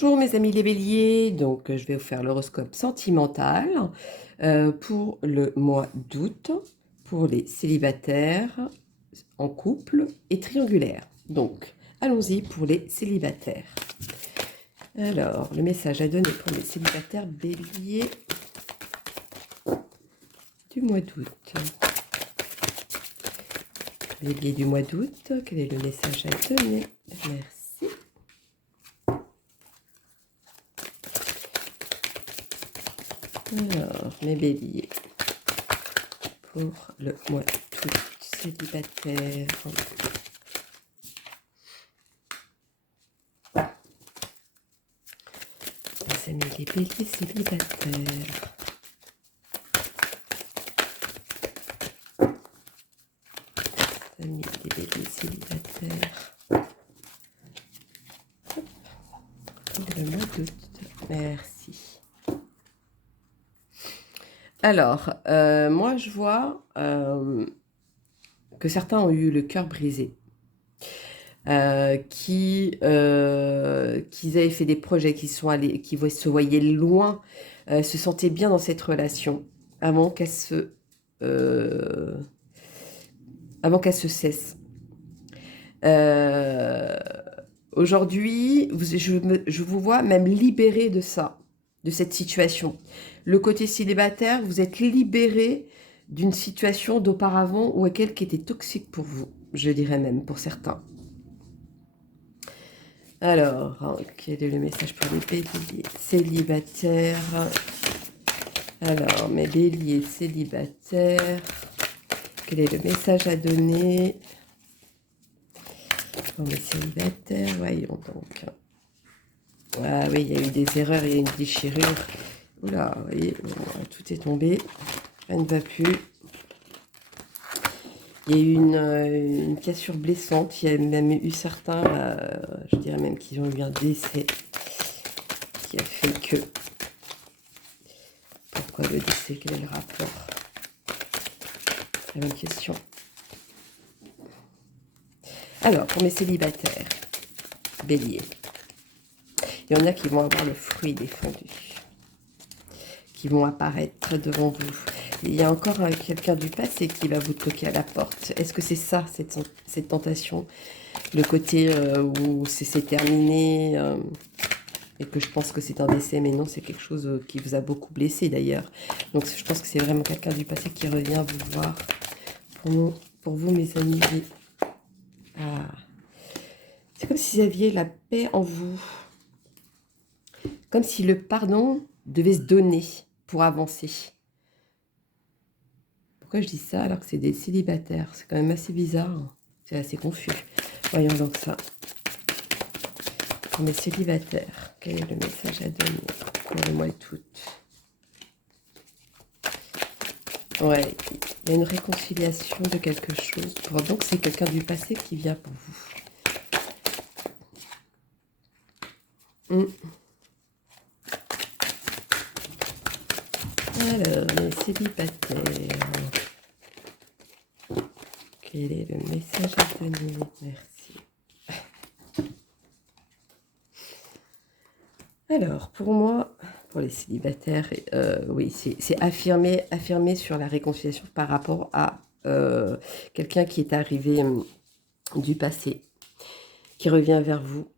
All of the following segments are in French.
Bonjour mes amis les béliers, donc je vais vous faire l'horoscope sentimental pour le mois d'août, pour les célibataires, en couple et triangulaire. Donc, allons-y pour les célibataires. Alors, le message à donner pour les célibataires béliers du mois d'août. Bélier du mois d'août, quel est le message à donner? Merci. Alors, mes béliers, pour le mois d'août, célibataire. Les amis, les béliers célibataires. Les amis, les béliers célibataires. Hop. Pour le mois d'août. Merci. Alors, moi je vois que certains ont eu le cœur brisé. Qu'ils avaient fait des projets, qui se voyaient loin, se sentaient bien dans cette relation avant qu'elle se cesse. Aujourd'hui, je vous vois même libéré de ça, de cette situation. Le côté célibataire, vous êtes libéré d'une situation d'auparavant ou laquelle qui était toxique pour vous, je dirais même pour certains. Alors, quel est le message pour les béliers célibataires? Alors, mes béliers célibataires, quel est le message à donner pour mes célibataires? Voyons donc. Ah oui, il y a eu des erreurs, il y a eu une déchirure. Oula, vous voyez, tout est tombé. Rien ne va plus. Il y a eu une cassure blessante. Il y a même eu certains, je dirais même qu'ils ont eu un décès qui a fait que... Pourquoi le décès? Quel est le rapport? C'est la même question. Alors, pour mes célibataires, bélier, il y en a qui vont avoir le fruit défendu, qui vont apparaître devant vous. Il y a encore quelqu'un du passé qui va vous toquer à la porte. Est-ce que c'est ça, cette tentation? Le côté où c'est terminé et que je pense que c'est un décès, mais non, c'est quelque chose qui vous a beaucoup blessé d'ailleurs. Donc je pense que c'est vraiment quelqu'un du passé qui revient vous voir. Pour vous, mes amis, c'est comme si vous aviez la paix en vous. Comme si le pardon devait se donner pour avancer. Pourquoi je dis ça alors que c'est des célibataires? C'est quand même assez bizarre. C'est assez confus. Voyons donc ça. Pour mes célibataires, quel est le message à donner pour le mois d'août? Ouais, il y a une réconciliation de quelque chose. Donc c'est quelqu'un du passé qui vient pour vous. Alors, les célibataires. Quel est le message à donner? Merci. Alors, pour moi, pour les célibataires, oui, c'est affirmer sur la réconciliation par rapport à quelqu'un qui est arrivé du passé, qui revient vers vous.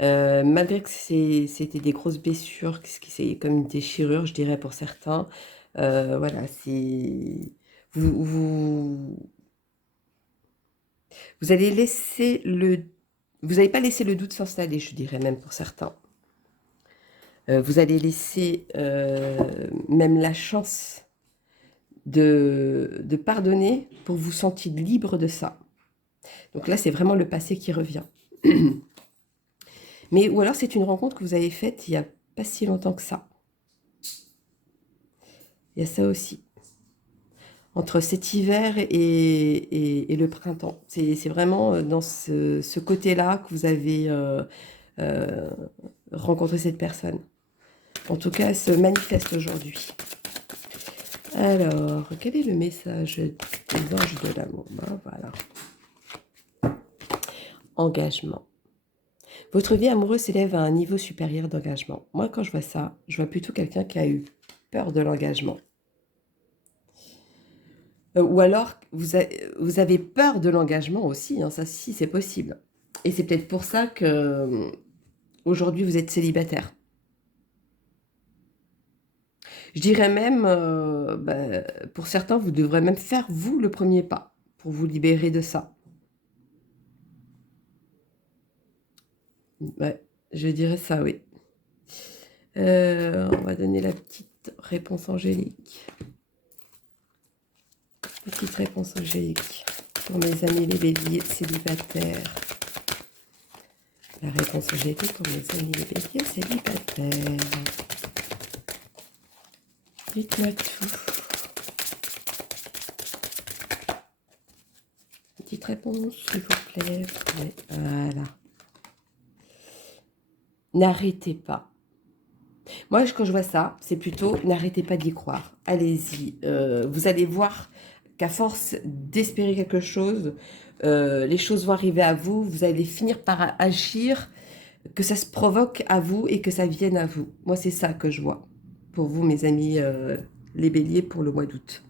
Malgré que c'était des grosses blessures, c'est comme une déchirure, je dirais, pour certains. Voilà, c'est... Vous allez laisser Vous n'allez pas laisser le doute s'installer, je dirais même pour certains. Vous allez laisser même la chance de pardonner pour vous sentir libre de ça. Donc là, c'est vraiment le passé qui revient. Mais ou alors, c'est une rencontre que vous avez faite il n'y a pas si longtemps que ça. Il y a ça aussi. Entre cet hiver et le printemps. C'est vraiment dans ce côté-là que vous avez rencontré cette personne. En tout cas, elle se manifeste aujourd'hui. Alors, quel est le message des anges de l'amour? Ben, voilà. Engagement. Votre vie amoureuse s'élève à un niveau supérieur d'engagement. Moi, quand je vois ça, je vois plutôt quelqu'un qui a eu peur de l'engagement. Ou alors, vous avez peur de l'engagement aussi, hein, ça, si, c'est possible. Et c'est peut-être pour ça que aujourd'hui vous êtes célibataire. Je dirais même, pour certains, vous devrez même faire, vous, le premier pas pour vous libérer de ça. Ouais, je dirais ça, oui. On va donner la petite réponse angélique. Petite réponse angélique pour mes amis les béliers célibataires. La réponse angélique pour mes amis les béliers célibataires. Dites-moi tout. Petite réponse, s'il vous plaît. Voilà. N'arrêtez pas. Moi, quand je vois ça, c'est plutôt n'arrêtez pas d'y croire. Allez-y. Vous allez voir qu'à force d'espérer quelque chose, les choses vont arriver à vous. Vous allez finir par agir, que ça se provoque à vous et que ça vienne à vous. Moi, c'est ça que je vois. Pour vous, mes amis, les béliers, pour le mois d'août.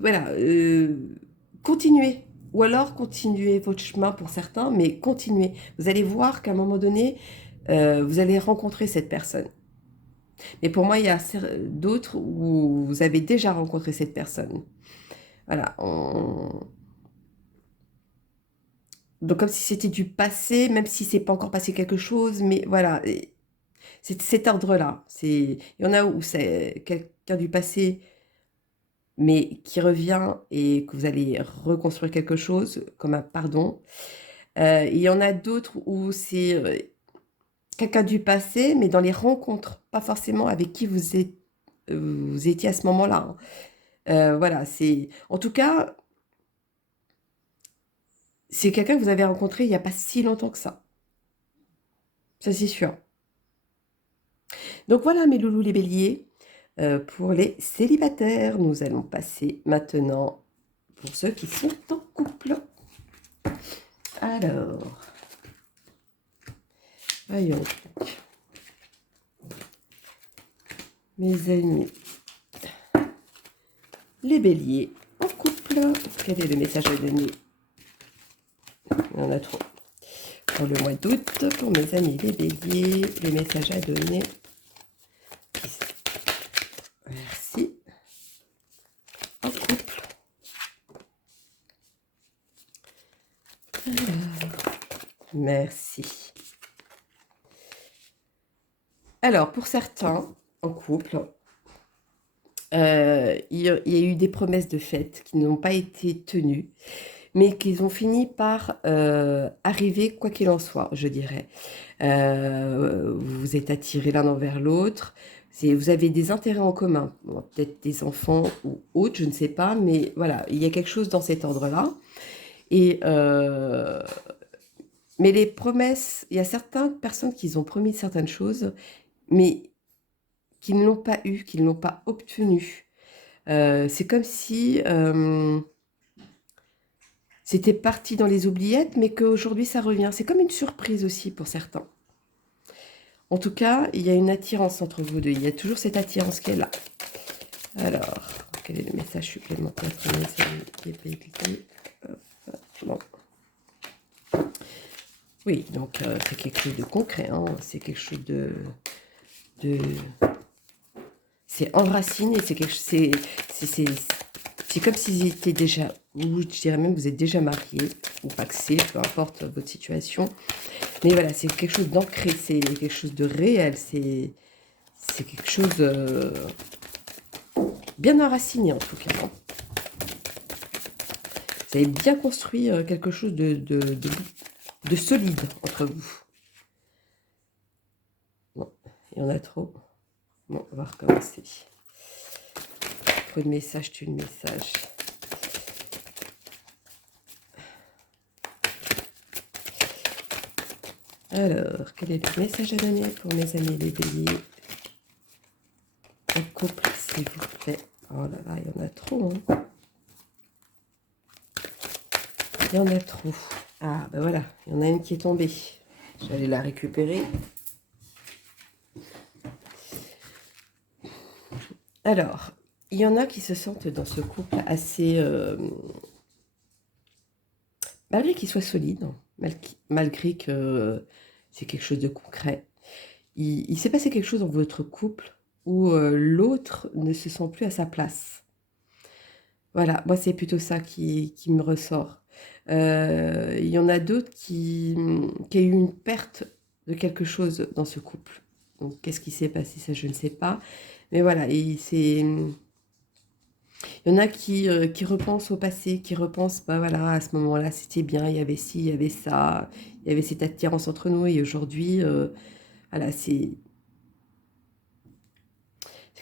Voilà. Continuez. Ou alors, continuez votre chemin pour certains, mais continuez. Vous allez voir qu'à un moment donné, vous allez rencontrer cette personne. Mais pour moi, il y a d'autres où vous avez déjà rencontré cette personne. Voilà. Donc, comme si c'était du passé, même si c'est pas encore passé quelque chose, mais voilà. C'est cet ordre-là. Il y en a où c'est quelqu'un du passé, mais qui revient et que vous allez reconstruire quelque chose, comme un pardon. Il y en a d'autres où c'est quelqu'un du passé, mais dans les rencontres, pas forcément avec qui vous étiez à ce moment-là. Voilà, en tout cas, c'est quelqu'un que vous avez rencontré il n'y a pas si longtemps que ça. Ça, c'est sûr. Donc voilà, mes loulous les béliers, pour les célibataires. Nous allons passer maintenant pour ceux qui sont en couple. Alors, voyons. Mes amis, les béliers en couple. Quel est le message à donner? Il y en a trop. Pour le mois d'août, pour mes amis les béliers, les messages à donner. Merci. En couple. Alors, merci. Alors, pour certains, en couple, il y a eu des promesses de fête qui n'ont pas été tenues, mais qui ont fini par arriver quoi qu'il en soit, je dirais. Vous vous êtes attirés l'un envers l'autre, vous avez des intérêts en commun, bon, peut-être des enfants ou autres, je ne sais pas, mais voilà, il y a quelque chose dans cet ordre-là. Et mais les promesses, il y a certaines personnes qui ont promis certaines choses, mais qui ne l'ont pas eu, qui ne l'ont pas obtenu. C'est comme si c'était parti dans les oubliettes, mais qu'aujourd'hui ça revient. C'est comme une surprise aussi pour certains. En tout cas, il y a une attirance entre vous deux. Il y a toujours cette attirance qui est là. Alors, quel est le message supplémentaire pour mes amis des béliers? Bon. Oui, donc c'est quelque chose de concret. Hein. C'est quelque chose de c'est enraciné. C'est comme s'ils étaient déjà, ou je dirais même vous êtes déjà mariés, ou paxés, peu importe votre situation. Mais voilà, c'est quelque chose d'ancré, c'est quelque chose de réel, c'est quelque chose bien enraciné en tout cas. Hein. Vous avez bien construit quelque chose de solide entre vous. Bon, il y en a trop. Bon, on va recommencer. Trop de messages, tu de messages. Alors, quel est le message à donner pour mes amis les béliers? En couple, s'il vous plaît. Oh là là, il y en a trop. Hein. Il y en a trop. Ah, ben voilà, il y en a une qui est tombée. J'allais la récupérer. Alors, il y en a qui se sentent dans ce couple assez... malgré qu'il soit solide, malgré que c'est quelque chose de concret, il s'est passé quelque chose dans votre couple où l'autre ne se sent plus à sa place. Voilà, moi c'est plutôt ça qui me ressort. Il y en a d'autres qui a eu une perte de quelque chose dans ce couple. Donc qu'est-ce qui s'est passé, ça je ne sais pas. Mais voilà, il y en a qui repensent au passé, qui repensent, bah voilà, à ce moment-là c'était bien, il y avait ci, il y avait ça, il y avait cette attirance entre nous et aujourd'hui, voilà, c'est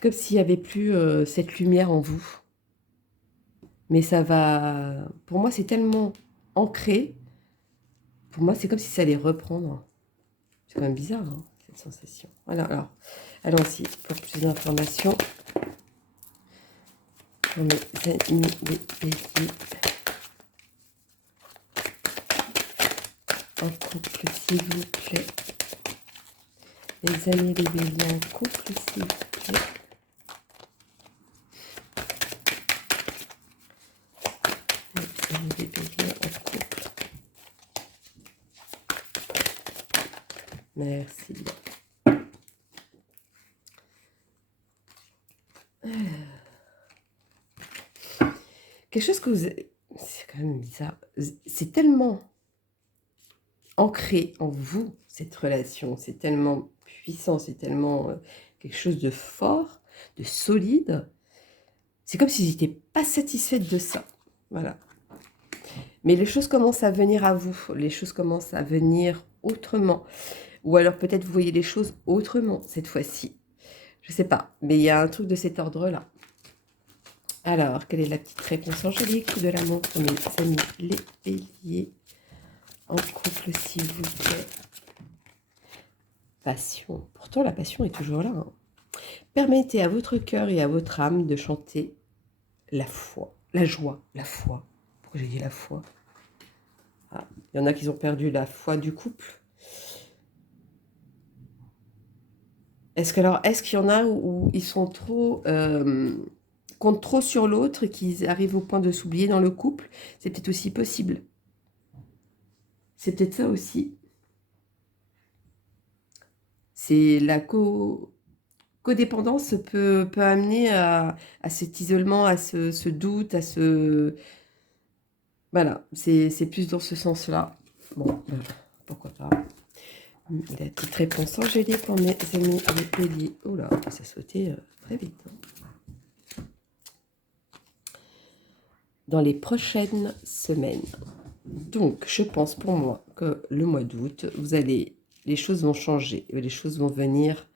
comme s'il n'y avait plus cette lumière en vous. Mais ça va, pour moi c'est tellement ancré. Pour moi, c'est comme si ça allait reprendre. C'est quand même bizarre, hein, cette sensation. Voilà, alors, allons-y pour plus d'informations. Pour mes amis les béliers. En couple, s'il vous plaît. Les amis les béliers en couple, s'il vous plaît. Les amis les béliers en couple. Merci. Quelque chose que vous... C'est quand même bizarre. C'est tellement ancré en vous, cette relation. C'est tellement puissant, c'est tellement quelque chose de fort, de solide. C'est comme s'ils n'étaient pas satisfaits de ça. Voilà. Mais les choses commencent à venir à vous. Les choses commencent à venir autrement. Ou alors peut-être vous voyez les choses autrement cette fois-ci. Je ne sais pas. Mais il y a un truc de cet ordre-là. Alors, quelle est la petite réponse angélique de l'amour pour mes amis les béliers en couple, s'il vous plaît? Passion. Pourtant, la passion est toujours là. Hein. Permettez à votre cœur et à votre âme de chanter la foi, la joie, la foi. Pourquoi j'ai dit la foi? Ah, il y en a qui ont perdu la foi du couple. Est-ce qu'il y en a où ils sont trop comptent trop sur l'autre et qu'ils arrivent au point de s'oublier dans le couple? C'est peut-être aussi possible. C'est peut-être ça aussi. C'est la codépendance peut amener à cet isolement, à ce doute, à ce... Voilà, c'est plus dans ce sens-là. Bon, pourquoi pas. La petite réponse angélique pour mes amis les béliers. Oh là, ça sautait très vite. Hein. Dans les prochaines semaines. Donc, je pense pour moi que le mois d'août, les choses vont changer. Les choses vont venir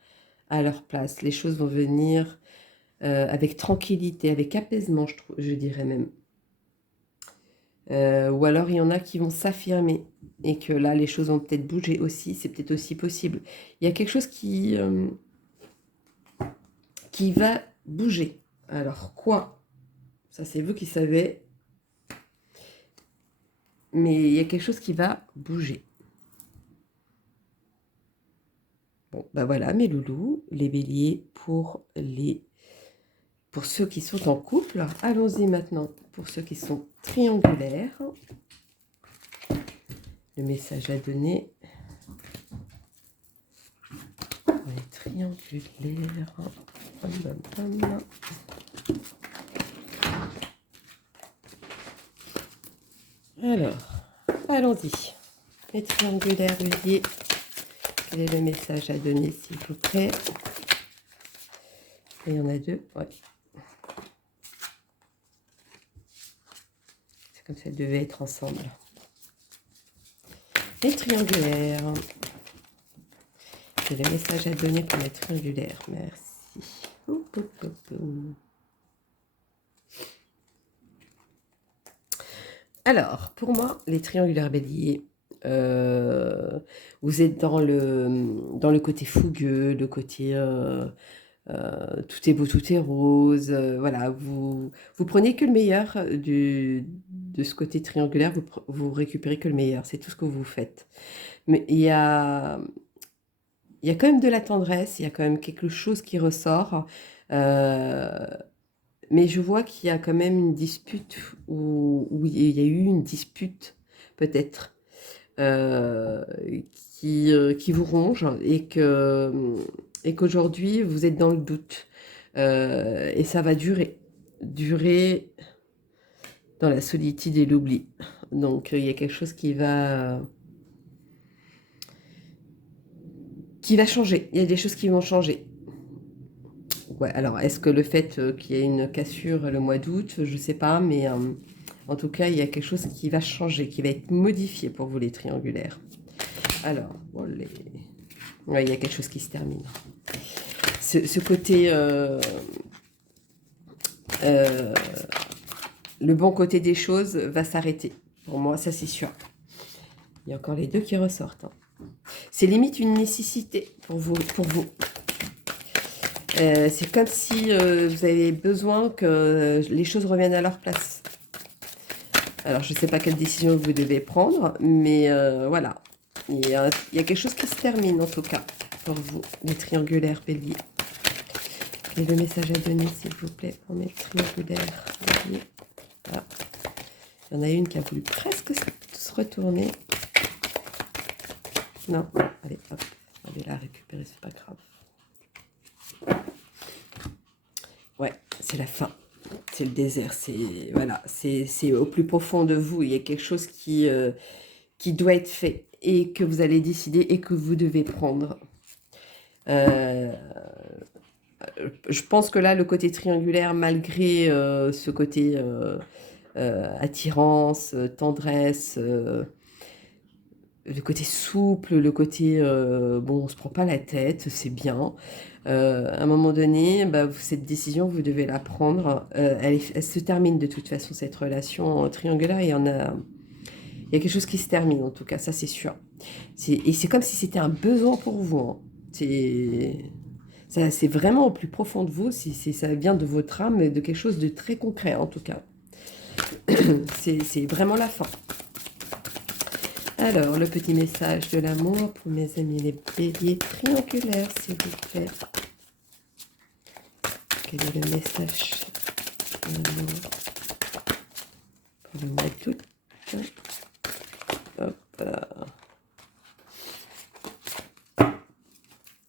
à leur place. Les choses vont venir avec tranquillité, avec apaisement, je dirais même. Ou alors il y en a qui vont s'affirmer et que là les choses vont peut-être bouger aussi, c'est peut-être aussi possible. Il y a quelque chose qui va bouger. Alors quoi? Ça c'est vous qui savez. Mais il y a quelque chose qui va bouger. Bon, ben voilà mes loulous, les béliers pour ceux qui sont en couple. Allons-y maintenant pour ceux qui sont triangulaires. Le message à donner. Les triangulaires. Alors, allons-y. Les triangulaires liés. Quel est le message à donner, s'il vous plaît? Il y en a deux, ouais. C'est comme ça qu'elles devaient être ensemble. Les triangulaires. Quel est le message à donner pour les triangulaires? Merci. Alors, pour moi, les triangulaires béliers, vous êtes dans le côté fougueux, le côté tout est beau, tout est rose. Voilà, vous prenez que le meilleur de ce côté triangulaire, vous récupérez que le meilleur, c'est tout ce que vous faites. Mais il y a quand même de la tendresse, il y a quand même quelque chose qui ressort. Mais je vois qu'il y a quand même une dispute, où il y a eu une dispute, peut-être, euh, qui vous ronge et qu'aujourd'hui vous êtes dans le doute. Et ça va durer dans la solitude et l'oubli. Donc il y a quelque chose qui va changer. Il y a des choses qui vont changer. Ouais, alors est-ce que le fait qu'il y ait une cassure le mois d'août, je sais pas, mais en tout cas, il y a quelque chose qui va changer, qui va être modifié pour vous les triangulaires. Alors, bon, ouais, il y a quelque chose qui se termine. Ce côté, le bon côté des choses va s'arrêter. Pour moi, ça c'est sûr. Il y a encore les deux qui ressortent. Hein. C'est limite une nécessité pour vous. C'est comme si vous avez besoin que les choses reviennent à leur place. Alors, je ne sais pas quelle décision vous devez prendre, mais voilà. Il y a quelque chose qui se termine, en tout cas, pour vous, les triangulaires béliers. Quel est le message à donner, s'il vous plaît, pour mes triangulaires béliers? Voilà. Il y en a une qui a voulu presque se retourner. Non, allez, hop, allez la récupérer, c'est pas grave. Ouais, c'est la fin. C'est le désert, voilà, c'est au plus profond de vous. Il y a quelque chose qui doit être fait et que vous allez décider et que vous devez prendre. Je pense que là, le côté triangulaire, malgré ce côté attirance, tendresse, le côté souple, le côté bon, on se prend pas la tête, c'est bien. À un moment donné, bah, cette décision, vous devez la prendre. Elle se termine de toute façon, cette relation triangulaire. Il y a quelque chose qui se termine, en tout cas, ça c'est sûr. Et c'est comme si c'était un besoin pour vous. Hein. C'est vraiment au plus profond de vous. Ça vient de votre âme, de quelque chose de très concret, en tout cas. C'est vraiment la fin. Alors, le petit message de l'amour pour mes amis les béliers triangulaires, s'il vous plaît. Quel est le message de l'amour pour le mois d'août? Hop là.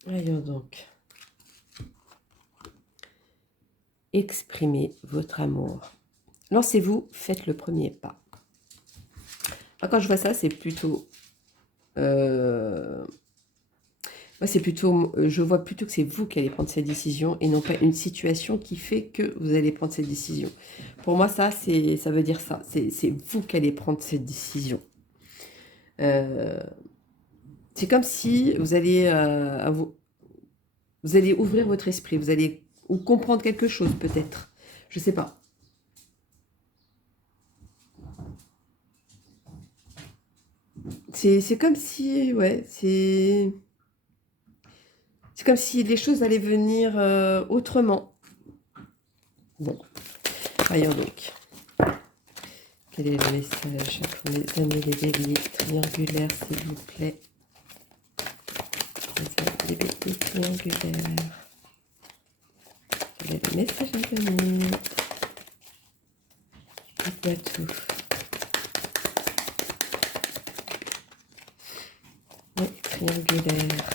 Voyons donc. Exprimez votre amour. Lancez-vous, faites le premier pas. Quand je vois ça, c'est plutôt... moi, c'est plutôt... Je vois plutôt que c'est vous qui allez prendre cette décision et non pas une situation qui fait que vous allez prendre cette décision. Pour moi, ça veut dire ça. C'est vous qui allez prendre cette décision. C'est comme si vous allez ouvrir votre esprit, vous allez ou comprendre quelque chose peut-être. Je sais pas. C'est comme si, ouais, c'est comme si les choses allaient venir autrement. Bon, voyons donc. Quel est le message pour les amis les béliers triangulaires, s'il vous plaît? Les amis les béliers triangulaires. Quel est le message à donner? Dites-moi tout. Oui, triangulaire.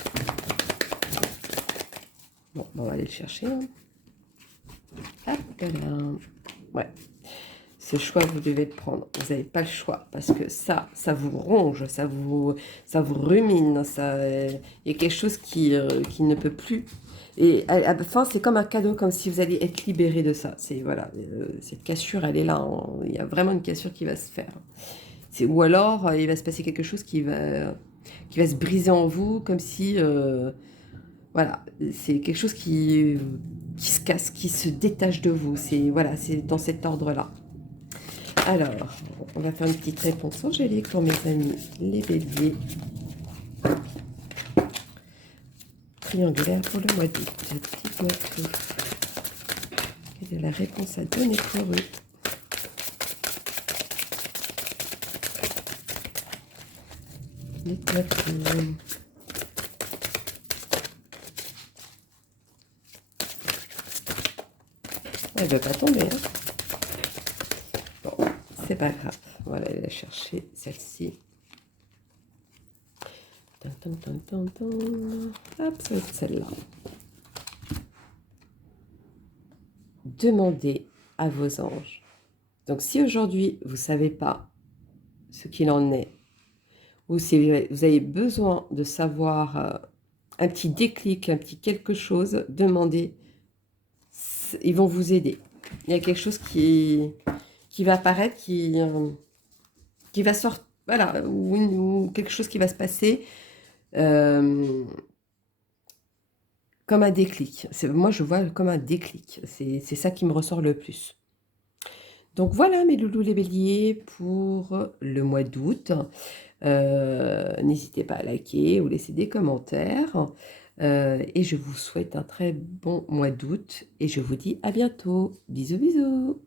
Bon, on va aller le chercher. Hein. Hop là. Ouais. Ce choix, vous devez le prendre. Vous n'avez pas le choix parce que ça vous ronge, ça vous rumine. Il y a quelque chose qui ne peut plus. Et à la fin, c'est comme un cadeau, comme si vous alliez être libéré de ça. Voilà, cette cassure, elle est là. Hein. Il y a vraiment une cassure qui va se faire. Ou alors, il va se passer quelque chose qui va se briser en vous, comme si... voilà, c'est quelque chose qui se casse, qui se détache de vous. Voilà, c'est dans cet ordre-là. Alors, on va faire une petite réponse angélique pour mes amis les béliers. triangulaire pour le mois d'août. Dites-moi tout. Quelle est la réponse à donner pour eux? Dites-moi tout. Elle ne veut pas tomber. Hein. Bon, c'est pas grave. Voilà, elle a cherché celle-ci. Hop, ça va être celle-là. Demandez à vos anges. Donc, si aujourd'hui, vous ne savez pas ce qu'il en est, ou si vous avez besoin de savoir un petit déclic, un petit quelque chose, demandez. Ils vont vous aider. Il y a quelque chose qui va apparaître, qui va sortir, voilà, ou quelque chose qui va se passer comme un déclic. Moi, je vois comme un déclic. C'est ça qui me ressort le plus. Donc voilà mes loulous les béliers pour le mois d'août. N'hésitez pas à liker ou laisser des commentaires. Et je vous souhaite un très bon mois d'août. Et je vous dis à bientôt. Bisous bisous.